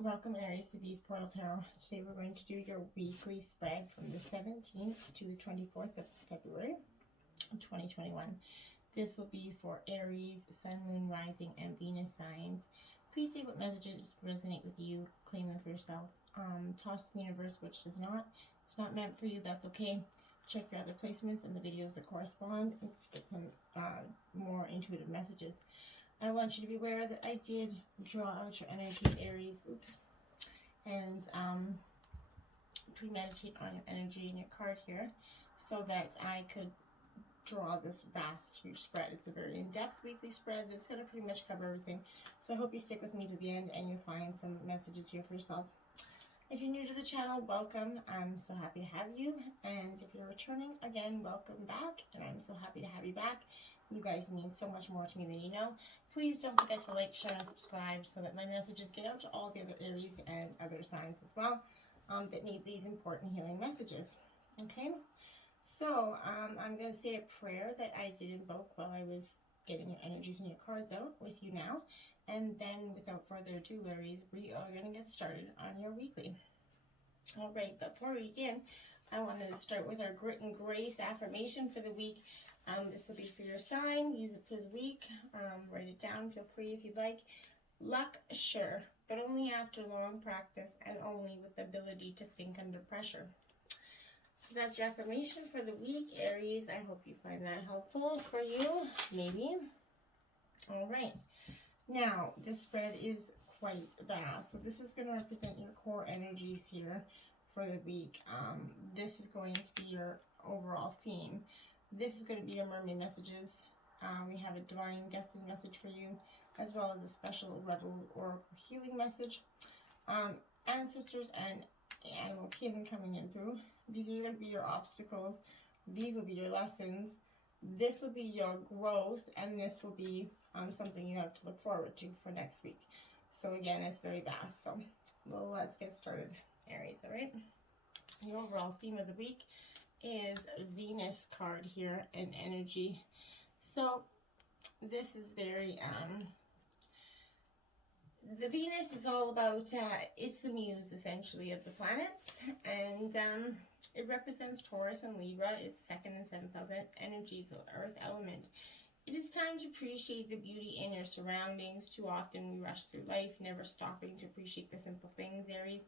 Welcome Aries to Bees Portal Tarot. Today we're going to do your weekly spread from the 17th to the 24th of February 2021. This will be for Aries, Sun, Moon, Rising, and Venus signs. Please see what messages resonate with you. Claim them for yourself. Toss to the universe which does not. It's not meant for you. That's okay. Check your other placements and the videos that correspond. Let's get some more intuitive messages. I want you to be aware that I did draw out your energy, Aries, and premeditate on your energy in your card here so that I could draw this vast, huge spread. It's a very in-depth weekly spread that's going to pretty much cover everything. So I hope you stick with me to the end and you'll find some messages here for yourself. If you're new to the channel, welcome. I'm so happy to have you. And if you're returning, again, welcome back. And I'm so happy to have you back. You guys mean so much more to me than you know. Please don't forget to like, share, and subscribe so that my messages get out to all the other Aries and other signs as well that need these important healing messages. Okay? So, I'm going to say a prayer that I did invoke while I was getting your energies and your cards out with you now. And then, without further ado, Aries, we are going to get started on your weekly. All right, but before we begin, I want to start with our grit and grace affirmation for the week. This will be for your sign. Use it through the week. Write it down. Feel free if you'd like. Luck, sure, but only after long practice and only with the ability to think under pressure. So that's your affirmation for the week, Aries. I hope you find that helpful for you, maybe. All right. Now, this spread is quite vast. So this is going to represent your core energies here for the week. This is going to be your overall theme. This is going to be your mermaid messages. We have a divine destiny message for you, as well as a special rebel oracle healing message. Ancestors and animal kin coming in through. These are going to be your obstacles. These will be your lessons. This will be your growth, and this will be something you have to look forward to for next week. So again, it's very vast. So well, let's get started, Aries. All right. The overall theme of the week is Venus card here and energy. So this is very the Venus is all about it's the muse essentially of the planets, and it represents Taurus and Libra. It's 2nd and 7th house energies of Earth element. It is time to appreciate the beauty in your surroundings. Too often we rush through life, never stopping to appreciate the simple things, Aries.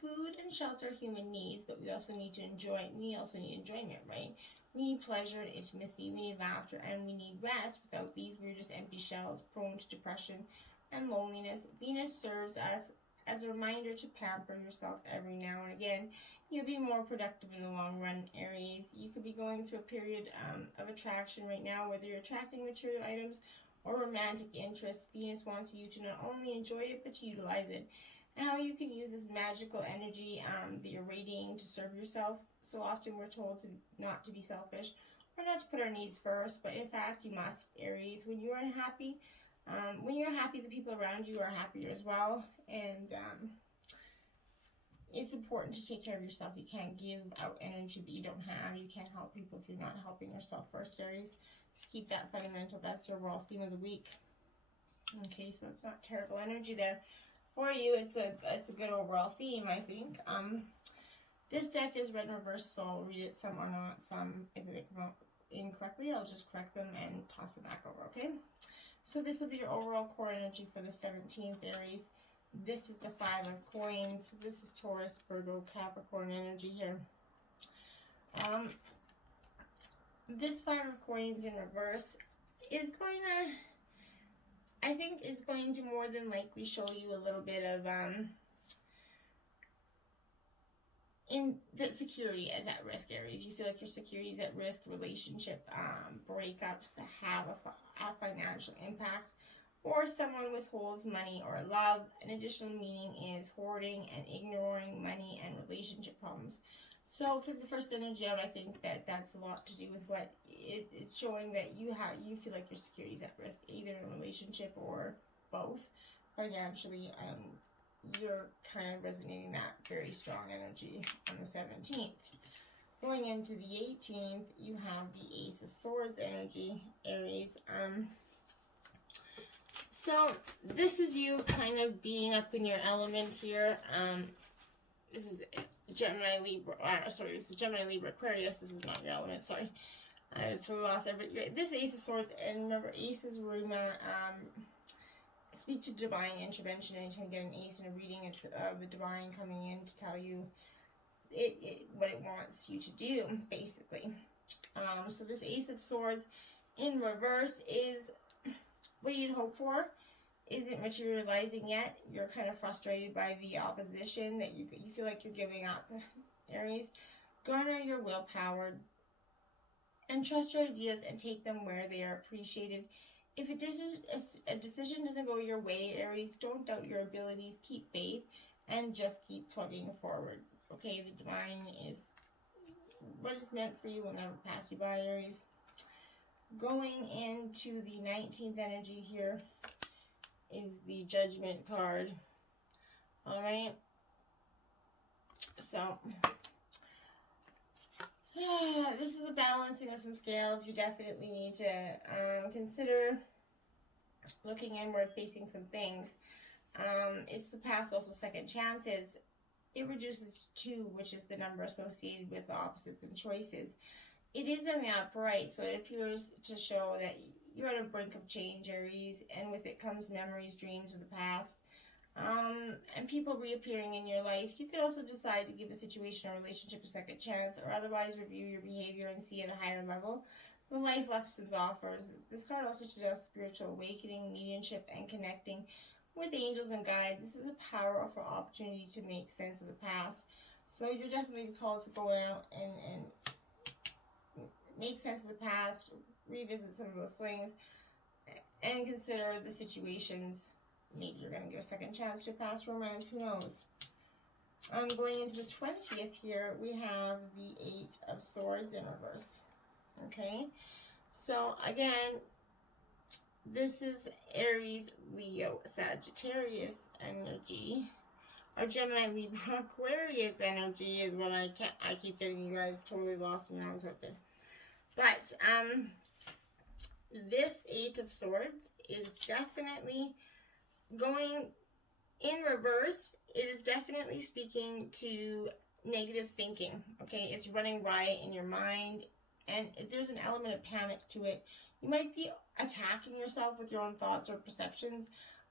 Food and shelter are human needs, but we also need to enjoy. We also need enjoyment, right? We need pleasure and intimacy. We need laughter, and we need rest. Without these, we're just empty shells, prone to depression and loneliness. Venus serves us as a reminder to pamper yourself every now and again. You'll be more productive in the long run, Aries. You could be going through a period of attraction right now, whether you're attracting material items or romantic interests. Venus wants you to not only enjoy it, but to utilize it. And how you can use this magical energy that you're radiating to serve yourself. So often we're told to not to be selfish or not to put our needs first, but in fact you must, Aries. When you're unhappy, the people around you are happier as well. And it's important to take care of yourself. You can't give out energy that you don't have. You can't help people if you're not helping yourself first, Aries. Just keep that fundamental. That's your overall theme of the week. Okay, so it's not terrible energy there. For you, it's a good overall theme, I think. This deck is read in reverse, so I'll read it, some are not. Some, if they come out incorrectly, I'll just correct them and toss it back over, okay? So this will be your overall core energy for the 17th, Aries. This is the 5 of coins. This is Taurus, Virgo, Capricorn energy here. This 5 of coins in reverse is going to, I think, is going to more than likely show you a little bit of in that security is at risk, Aries. You feel like your security is at risk. Relationship breakups have a financial impact, or someone withholds money or love. An additional meaning is hoarding and ignoring money and relationship problems. So for the first energy out, I think that's a lot to do with what it's showing, that you feel like your security is at risk, either in a relationship or both. Financially, you're kind of resonating that very strong energy on the 17th. Going into the 18th, you have the Ace of Swords energy, Aries. So this is you kind of being up in your element here. This is Gemini, Libra, sorry, this is Gemini, Libra, Aquarius. This is not your element, sorry. I was totally lost. This Ace of Swords, and remember, Ace is Ruma. Speak to divine intervention anytime you get an ace in a reading. It's the divine coming in to tell you what it wants you to do, basically. So this Ace of Swords in reverse is what you'd hope for. Isn't materializing yet. You're kind of frustrated by the opposition that you feel like you're giving up, Aries. Garner your willpower and trust your ideas and take them where they are appreciated. If a decision doesn't go your way, Aries, don't doubt your abilities. Keep faith and just keep plugging forward. Okay, the divine is what is meant for you will never pass you by, Aries. Going into the 19th energy here is the Judgment card. All right. So this is a balancing of some scales. You definitely need to consider looking inward, facing some things. It's the past, also second chances. It reduces 2, which is the number associated with opposites and choices. It is in the upright, so it appears to show that you're at a brink of change, Aries, and with it comes memories, dreams of the past, and people reappearing in your life. You could also decide to give a situation or relationship a second chance, or otherwise review your behavior and see at a higher level the life lessons offers. This card also suggests spiritual awakening, mediumship, and connecting with angels and guides. This is a powerful opportunity to make sense of the past. So you're definitely called to go out and make sense of the past, revisit some of those things, and consider the situations. Maybe you're going to give a second chance to a past romance, who knows. Going into the 20th here, we have the 8 of Swords in reverse. Okay, so again, this is Aries, Leo, Sagittarius energy. Our Gemini, Libra, Aquarius energy is what I keep getting you guys totally lost and wrong with. But this 8 of Swords is definitely going in reverse. It is definitely speaking to negative thinking. Okay, it's running riot in your mind, and if there's an element of panic to it, you might be attacking yourself with your own thoughts or perceptions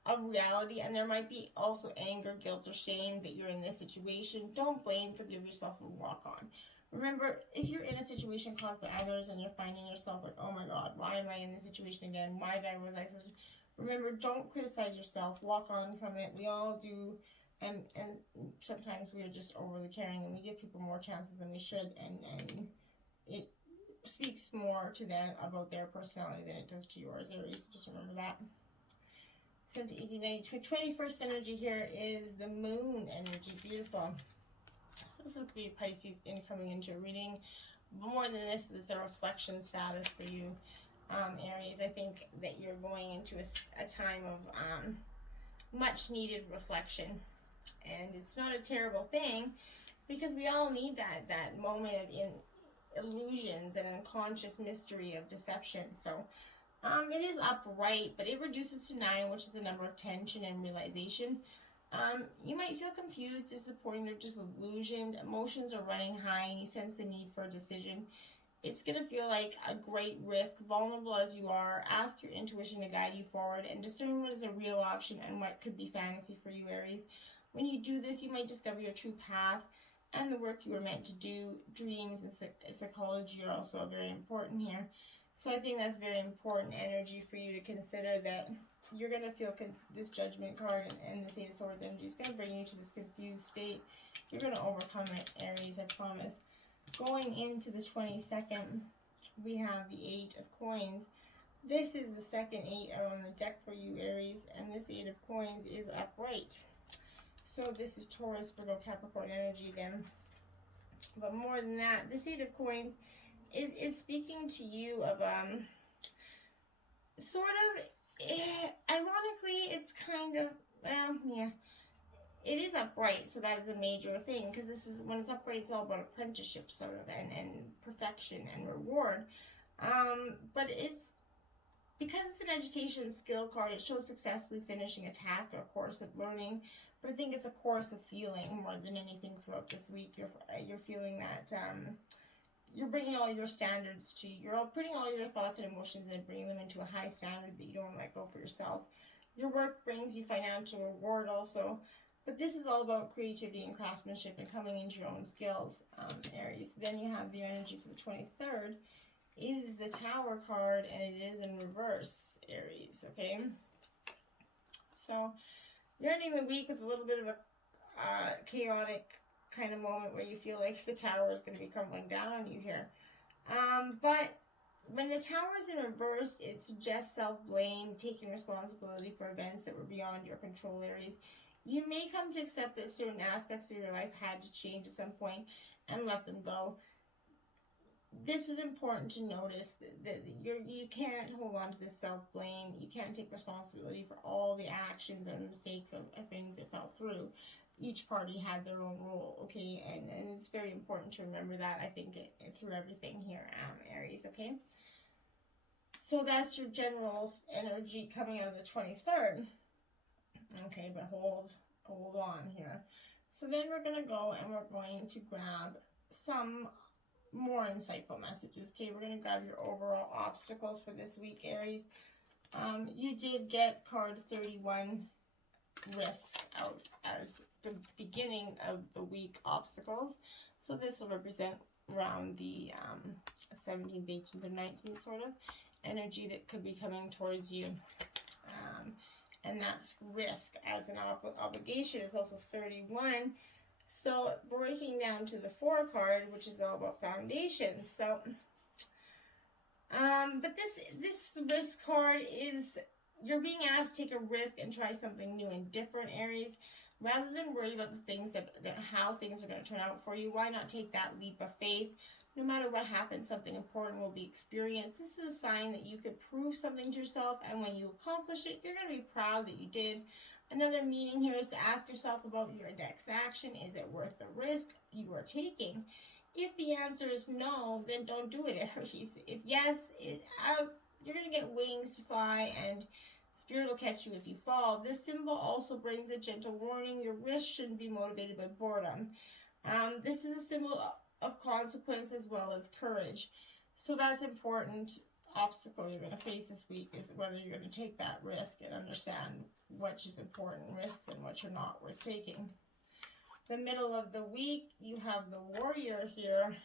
of reality, and there might be also anger, guilt, or shame that you're in this situation. Don't blame, forgive yourself, and walk on. Remember, if you're in a situation caused by others and you're finding yourself like, oh my God, why am I in this situation again? Was I so... Remember, don't criticize yourself. Walk on from it. We all do, and sometimes we are just overly caring, and we give people more chances than we should, and it speaks more to them about their personality than it does to yours, Aries. Just remember that. 17, 18, 19, 21st energy here is the Moon energy. Beautiful. So this is going to be Pisces incoming into a reading. But more than this, it's a reflection status for you, Aries. I think that you're going into a time of much needed reflection. And it's not a terrible thing, because we all need that moment of illusions and unconscious mystery of deception. So it is upright, but it reduces to 9, which is the number of tension and realization. You might feel confused, disappointed, or disillusioned. Emotions are running high, and you sense the need for a decision. It's going to feel like a great risk. Vulnerable as you are, ask your intuition to guide you forward and discern what is a real option and what could be fantasy for you, Aries. When you do this, you might discover your true path and the work you were meant to do. Dreams and psychology are also very important here. So I think that's very important energy for you to consider, that you're going to feel this Judgment card and this 8 of Swords energy is going to bring you to this confused state. You're going to overcome it, Aries, I promise. Going into the 22nd, we have the 8 of Coins. This is the second 8 on the deck for you, Aries, and this 8 of Coins is upright. So this is Taurus, Virgo, Capricorn energy again. But more than that, this 8 of Coins is speaking to you of sort of, ironically, it's kind of, yeah, it is upright, so that is a major thing, because this is, when it's upright, it's all about apprenticeship, sort of, and perfection and reward. But it's because it's an education skill card, it shows successfully finishing a task or a course of learning. But I think it's a course of feeling more than anything throughout this week. You're feeling that you're bringing all your standards to, you're putting all your thoughts and emotions and bringing them into a high standard that you don't let go for yourself. Your work brings you financial reward also, but this is all about creativity and craftsmanship and coming into your own skills, Aries. Then you have your energy for the 23rd is the Tower card, and it is in reverse, Aries, okay? So you're ending the week with a little bit of a chaotic kind of moment where you feel like the Tower is going to be crumbling down on you here. But when the Tower is in reverse, it suggests self-blame, taking responsibility for events that were beyond your control, Aries. You may come to accept that certain aspects of your life had to change at some point and let them go. This is important to notice that you can't hold on to this self-blame. You can't take responsibility for all the actions and mistakes of things that fell through. Each party had their own role, okay? And it's very important to remember that, I think, through everything here, Aries, okay? So that's your general energy coming out of the 23rd. Okay, but hold on here. So then we're going to go and we're going to grab some more insightful messages. Okay, we're going to grab your overall obstacles for this week, Aries. You did get card 31, risk, out as the beginning of the week obstacles. So this will represent around the 17th, 18th, and 19th sort of energy that could be coming towards you. And that's risk as an obligation is also 31. So breaking down to the 4 card, which is all about foundation. So, but this risk card is, you're being asked to take a risk and try something new and different, Aries. Rather than worry about the things how things are going to turn out for you, why not take that leap of faith? No matter what happens, something important will be experienced. This is a sign that you could prove something to yourself, and when you accomplish it, you're going to be proud that you did. Another meaning here is to ask yourself about your next action. Is it worth the risk you are taking? If the answer is no, then don't do it, Aries. If yes, you're going to get wings to fly, and Spirit will catch you if you fall. This symbol also brings a gentle warning. Your risk shouldn't be motivated by boredom. This is a symbol of consequence as well as courage. So that's important obstacle you're going to face this week, is whether you're going to take that risk and understand what is important risks and what you're not worth taking. The middle of the week, you have the Warrior here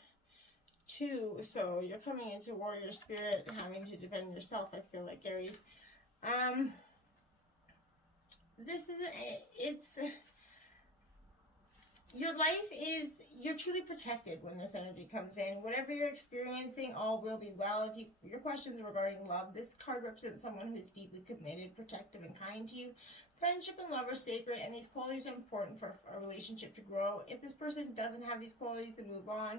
too. So you're coming into warrior spirit, having to defend yourself, I feel like, Aries. Your life is, you're truly protected when this energy comes in. Whatever you're experiencing, all will be well. If your questions are regarding love, this card represents someone who is deeply committed, protective, and kind to you. Friendship and love are sacred, and these qualities are important for a relationship to grow. If this person doesn't have these qualities, then move on.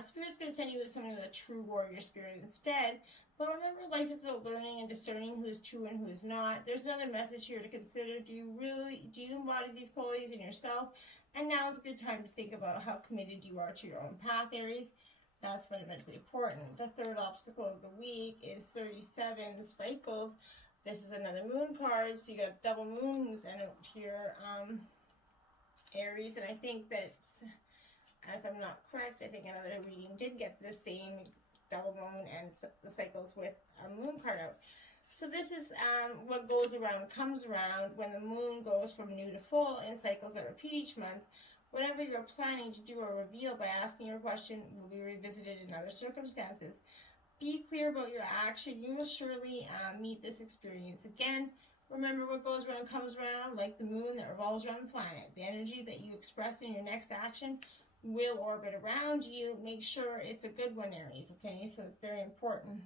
Spirit's going to send you with someone with a true warrior spirit instead. But remember, life is about learning and discerning who is true and who is not. There's another message here to consider. Do you embody these qualities in yourself? And now is a good time to think about how committed you are to your own path, Aries. That's fundamentally important. The third obstacle of the week is 37 cycles. This is another moon card, so you got double moons and here, Aries. And I think that, if I'm not correct, I think another reading did get the same double moon and the cycles with a moon card out. So this is what goes around comes around. When the moon goes from new to full in cycles that repeat each month, whatever you're planning to do or reveal by asking your question will be revisited in other circumstances. Be clear about your action. You will surely meet this experience again. Remember, what goes around comes around, like the moon that revolves around the planet. The energy that you express in your next action will orbit around you. Make sure it's a good one, Aries, okay? So it's very important.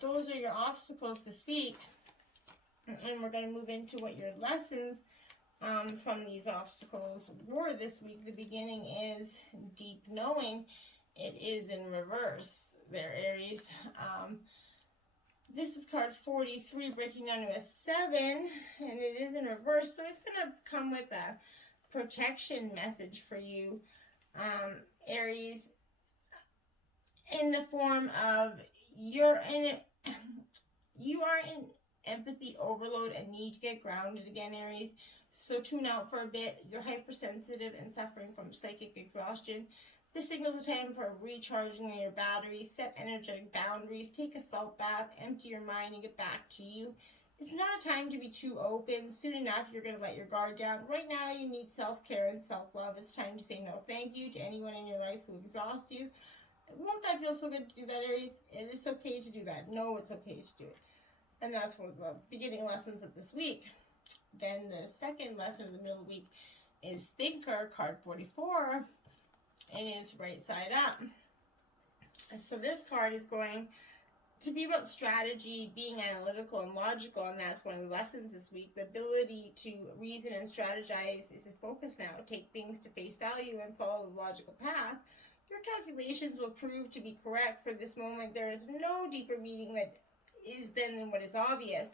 Those are your obstacles this week. And we're going to move into what your lessons from these obstacles were this week. The beginning is deep knowing. It is in reverse there, Aries. This is card 43, breaking down to a 7, and it is in reverse. So it's going to come with a protection message for you, Aries, in the form of You are in empathy overload and need to get grounded again, Aries. So tune out for a bit. You're hypersensitive and suffering from psychic exhaustion. This signals a time for recharging your batteries, set energetic boundaries, take a salt bath, empty your mind, and get back to you. It's not a time to be too open. Soon enough, you're going to let your guard down. Right now, you need self-care and self-love. It's time to say no thank you to anyone in your life who exhausts you. Won't that feel so good to do that, Aries? And it's okay to do that. No, it's okay to do it. And that's one of the beginning lessons of this week. Then the second lesson of the middle of the week is Thinker, card 44. And it's right side up. So this card is going to be about strategy, being analytical and logical, and that's one of the lessons this week. The ability to reason and strategize is his focus now. Take things to face value and follow the logical path. Your calculations will prove to be correct for this moment. There is no deeper meaning that is than what is obvious.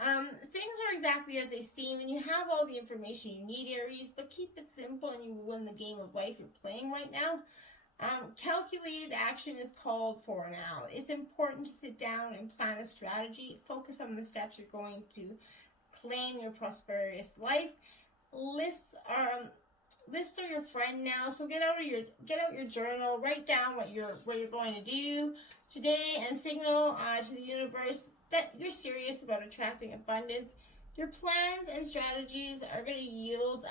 Things are exactly as they seem, and you have all the information you need, Aries, but keep it simple and you will win the game of life you're playing right now. Calculated action is called for now. It's important to sit down and plan a strategy. Focus on the steps you're going to claim your prosperous life. Lists are your friend now. So get out your journal. Write down what you're going to do today, and signal to the universe that you're serious about attracting abundance. Your plans and strategies are going to yield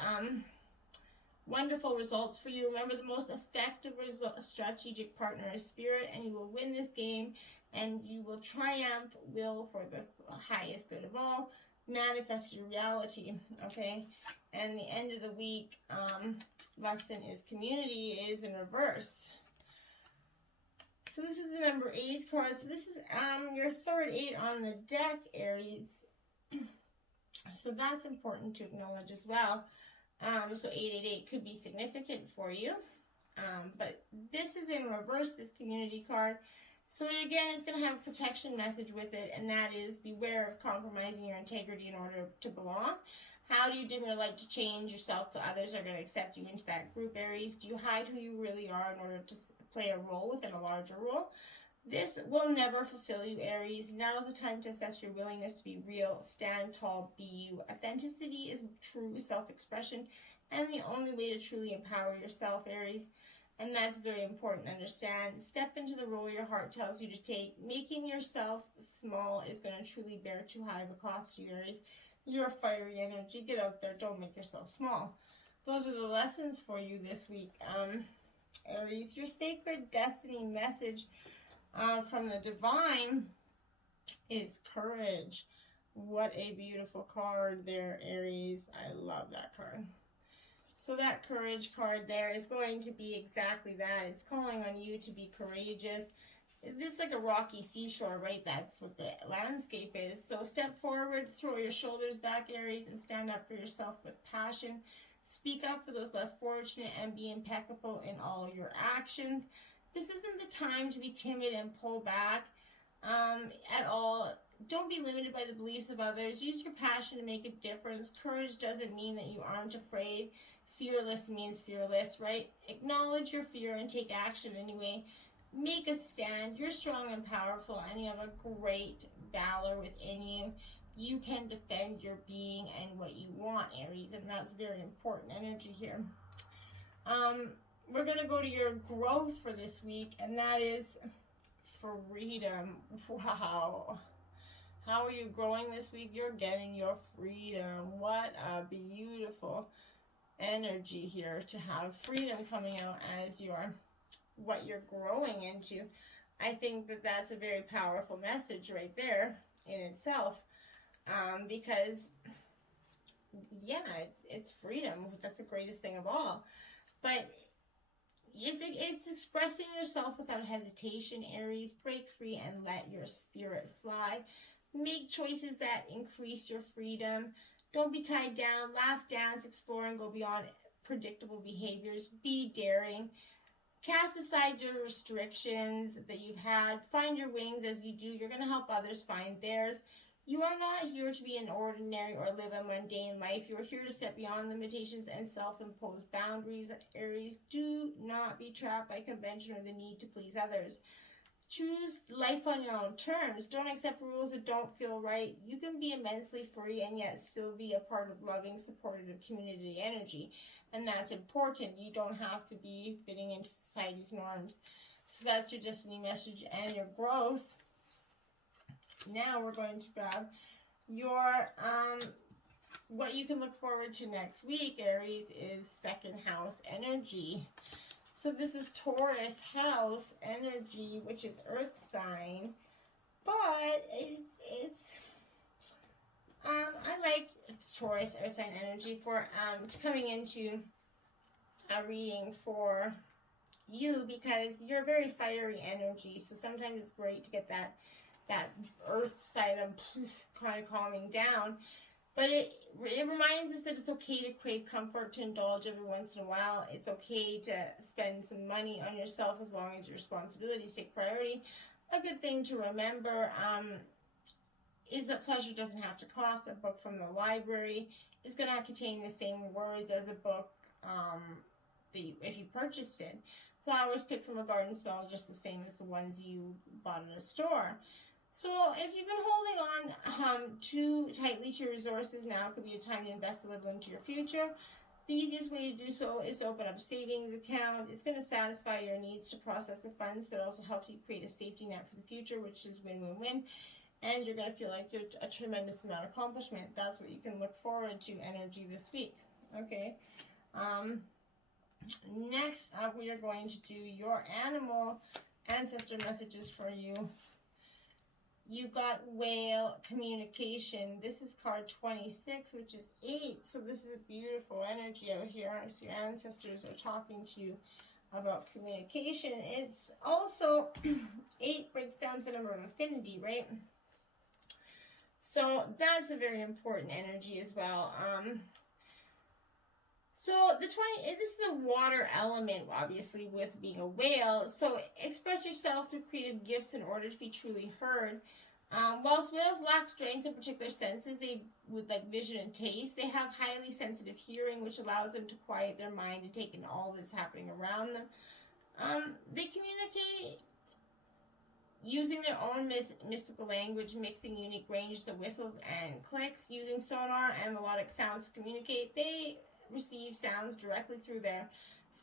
wonderful results for you. Remember, the most effective strategic partner is spirit, and you will win this game, and you will triumph will for the highest good of all. Manifest your reality, okay? And the end of the week lesson is community is in reverse. So this is the number 8 card. So this is your third 8 on the deck, Aries. So that's important to acknowledge as well. So 888 could be significant for you. But this is in reverse, this community card. So again, it's going to have a protection message with it, and that is beware of compromising your integrity in order to belong. How do you dim your light to change yourself so others are going to accept you into that group, Aries? Do you hide who you really are in order to play a role within a larger role? This will never fulfill you, Aries. Now is the time to assess your willingness to be real. Stand tall, be you. Authenticity is true self-expression and the only way to truly empower yourself, Aries. And that's very important to understand. Step into the role your heart tells you to take. Making yourself small is going to truly bear too high of a cost to you, Aries. You're a fiery energy. Get out there. Don't make yourself small. Those are the lessons for you this week. Aries, your sacred destiny message from the divine is courage. What a beautiful card there, Aries. I love that card. So that courage card there is going to be exactly that. It's calling on you to be courageous. This is like a rocky seashore, right? That's what the landscape is. So step forward, throw your shoulders back, Aries, and stand up for yourself with passion. Speak up for those less fortunate and be impeccable in all your actions. This isn't the time to be timid and pull back at all. Don't be limited by the beliefs of others. Use your passion to make a difference. Courage doesn't mean that you aren't afraid. Fearless means fearless, right? Acknowledge your fear and take action anyway. Make a stand. You're strong and powerful, and you have a great valor within you. You can defend your being and what you want, Aries, and that's very important energy here. We're going to go to your growth for this week, and that is freedom. Wow. How are you growing this week? You're getting your freedom. What a beautiful energy here to have freedom coming out as what you're growing into. I think that that's a very powerful message right there in itself, because yeah, it's freedom. That's the greatest thing of all. But it's expressing yourself without hesitation, Aries. Break free and let your spirit fly. Make choices that increase your freedom. Don't be tied down. Laugh, dance, explore, and go beyond predictable behaviors. Be daring. Cast aside your restrictions that you've had. Find your wings as you do. You're going to help others find theirs. You are not here to be an ordinary or live a mundane life. You are here to step beyond limitations and self-imposed boundaries. Aries, do not be trapped by convention or the need to please others. Choose life on your own terms. Don't accept rules that don't feel right. You can be immensely free and yet still be a part of loving, supportive community energy. And that's important. You don't have to be fitting into society's norms. So that's your destiny message and your growth. Now we're going to grab your what you can look forward to next week, Aries, is second house energy. So this is Taurus house energy, which is earth sign, but it's I like Taurus earth sign energy for coming into a reading for you, because you're very fiery energy. So sometimes it's great to get that earth side of kind of calming down. But it reminds us that it's okay to crave comfort, to indulge every once in a while. It's okay to spend some money on yourself as long as your responsibilities take priority. A good thing to remember is that pleasure doesn't have to cost. A book from the library is going to contain the same words as a book if you purchased it. Flowers picked from a garden smell just the same as the ones you bought at a store. So if you've been holding on too tightly to resources, now could be a time to invest a little into your future. The easiest way to do so is to open up a savings account. It's going to satisfy your needs to process the funds, but also helps you create a safety net for the future, which is win-win-win. And you're going to feel like there's a tremendous amount of accomplishment. That's what you can look forward to energy this week. Okay. Next up, we are going to do your animal ancestor messages for you. You got whale communication. This is card 26, which is 8. So this is a beautiful energy out here. So your ancestors are talking to you about communication. It's also 8 breaks down to the number of affinity, right? So that's a very important energy as well. So this is a water element, obviously, with being a whale. So express yourself through creative gifts in order to be truly heard. Whilst whales lack strength in particular senses, with like vision and taste, they have highly sensitive hearing, which allows them to quiet their mind and take in all that's happening around them. They communicate using their own mystical language, mixing unique ranges of whistles and clicks, using sonar and melodic sounds to communicate. They receive sounds directly through their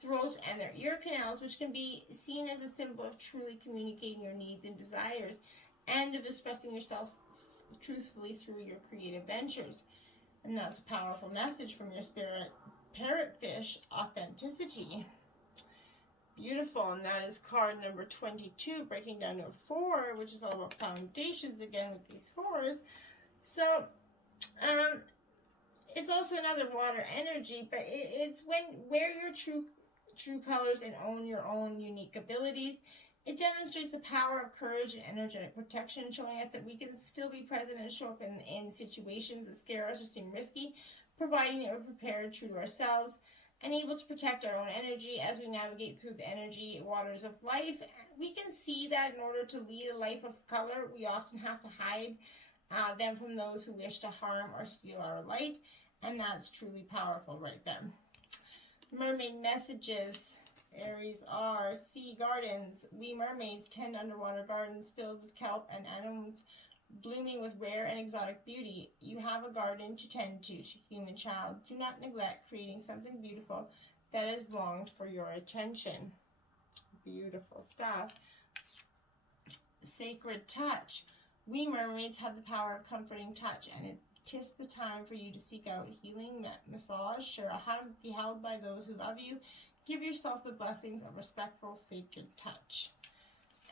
throats and their ear canals, which can be seen as a symbol of truly communicating your needs and desires, and of expressing yourself truthfully through your creative ventures. And that's a powerful message from your spirit parrotfish, authenticity. Beautiful. And that is card number 22, breaking down to a 4, which is all about foundations again with these 4s. So it's also another water energy, but it's when wear your true colors and own your own unique abilities. It demonstrates the power of courage and energetic protection, showing us that we can still be present and show up in situations that scare us or seem risky, providing that we're prepared, true to ourselves, and able to protect our own energy as we navigate through the energy waters of life. We can see that in order to lead a life of color, we often have to hide them from those who wish to harm or steal our light, and that's truly powerful right there. Mermaid messages, Aries, are sea gardens. We mermaids tend underwater gardens filled with kelp and animals blooming with rare and exotic beauty. You have a garden to tend to, human child. Do not neglect creating something beautiful that is longed for your attention. Beautiful stuff. Sacred touch. We mermaids have the power of comforting touch, and it is the time for you to seek out healing massage, share a hug, be held by those who love you. Give yourself the blessings of respectful, sacred touch.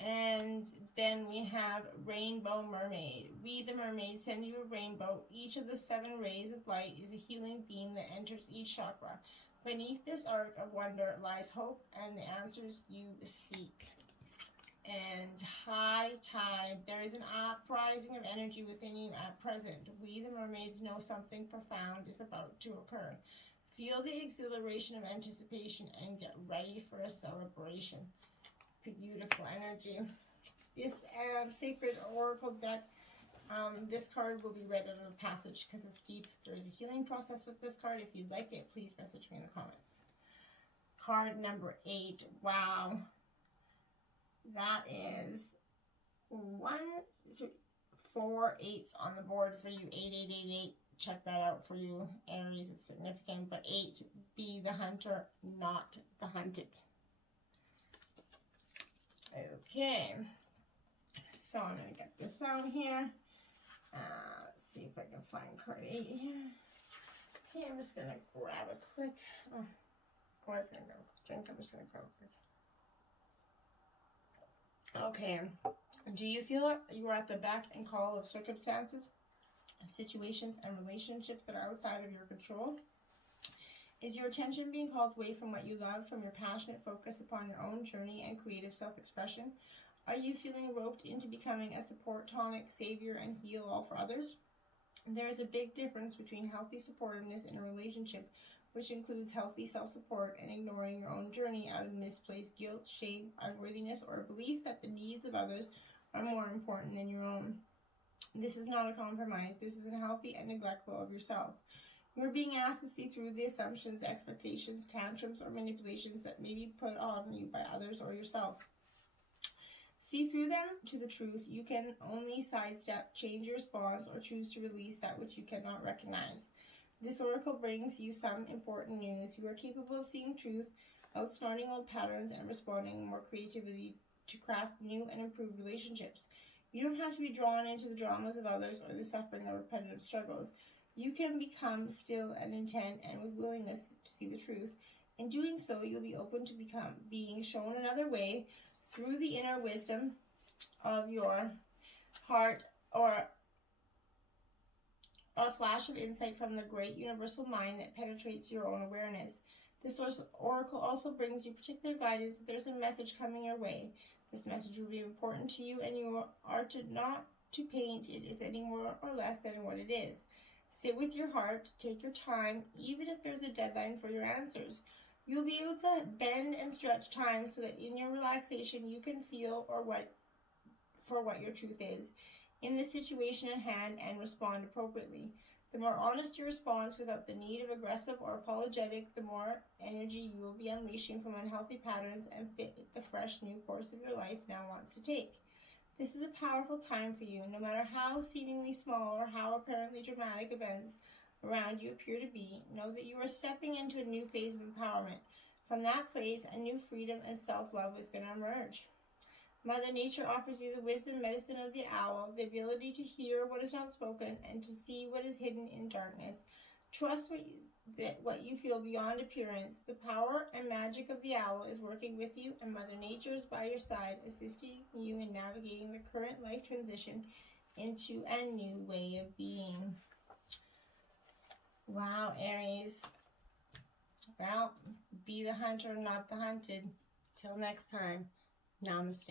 And then we have Rainbow Mermaid. We, the mermaids, send you a rainbow. Each of the 7 rays of light is a healing beam that enters each chakra. Beneath this arc of wonder lies hope and the answers you seek. And high tide. There is an uprising of energy within you at present. We, the mermaids, know something profound is about to occur. Feel the exhilaration of anticipation and get ready for a celebration. Beautiful energy. This Sacred Oracle deck, this card will be read out of a passage because it's deep. There is a healing process with this card. If you'd like it, please message me in the comments. Card number 8. Wow. That is 1, 2, 4 8s on the board for you. 8888. Check that out for you, Aries. It's significant. But 8, be the hunter, not the hunted. Okay. So I'm going to get this out here. Let's see if I can find card 8 here. Okay, I'm just going to grab a quick. Oh, I was going to go drink. I'm just going to grab a quick. Okay. Do you feel you are at the beck and call of circumstances, situations, and relationships that are outside of your control? Is your attention being called away from what you love, from your passionate focus upon your own journey and creative self-expression? Are you feeling roped into becoming a support tonic, savior, and heal-all for others? There is a big difference between healthy supportiveness in a relationship, which includes healthy self-support, and ignoring your own journey out of misplaced guilt, shame, unworthiness, or a belief that the needs of others are more important than your own. This is not a compromise. This is unhealthy and neglectful of yourself. You are being asked to see through the assumptions, expectations, tantrums, or manipulations that may be put on you by others or yourself. See through them to the truth. You can only sidestep, change your response, or choose to release that which you cannot recognize. This oracle brings you some important news. You are capable of seeing truth, outsmarting old patterns, and responding with more creativity to craft new and improved relationships. You don't have to be drawn into the dramas of others or the suffering of repetitive struggles. You can become still and intent and with willingness to see the truth. In doing so, you'll be open to being shown another way through the inner wisdom of your heart, or a flash of insight from the great universal mind that penetrates your own awareness. This oracle also brings you particular guidance that there's a message coming your way. This message will be important to you, and you are not to paint it as any more or less than what it is. Sit with your heart, take your time, even if there's a deadline for your answers. You'll be able to bend and stretch time so that in your relaxation you can feel for what your truth is in the situation at hand and respond appropriately. The more honest your response without the need of aggressive or apologetic, the more energy you will be unleashing from unhealthy patterns and fit the fresh new course of your life now wants to take. This is a powerful time for you, no matter how seemingly small or how apparently dramatic events around you appear to be. Know that you are stepping into a new phase of empowerment. From that place, a new freedom and self-love is going to emerge. Mother Nature offers you the wisdom medicine of the owl, the ability to hear what is not spoken and to see what is hidden in darkness. Trust what you feel beyond appearance. The power and magic of the owl is working with you, and Mother Nature is by your side, assisting you in navigating the current life transition into a new way of being. Wow, Aries. Well, be the hunter, not the hunted. Till next time, namaste.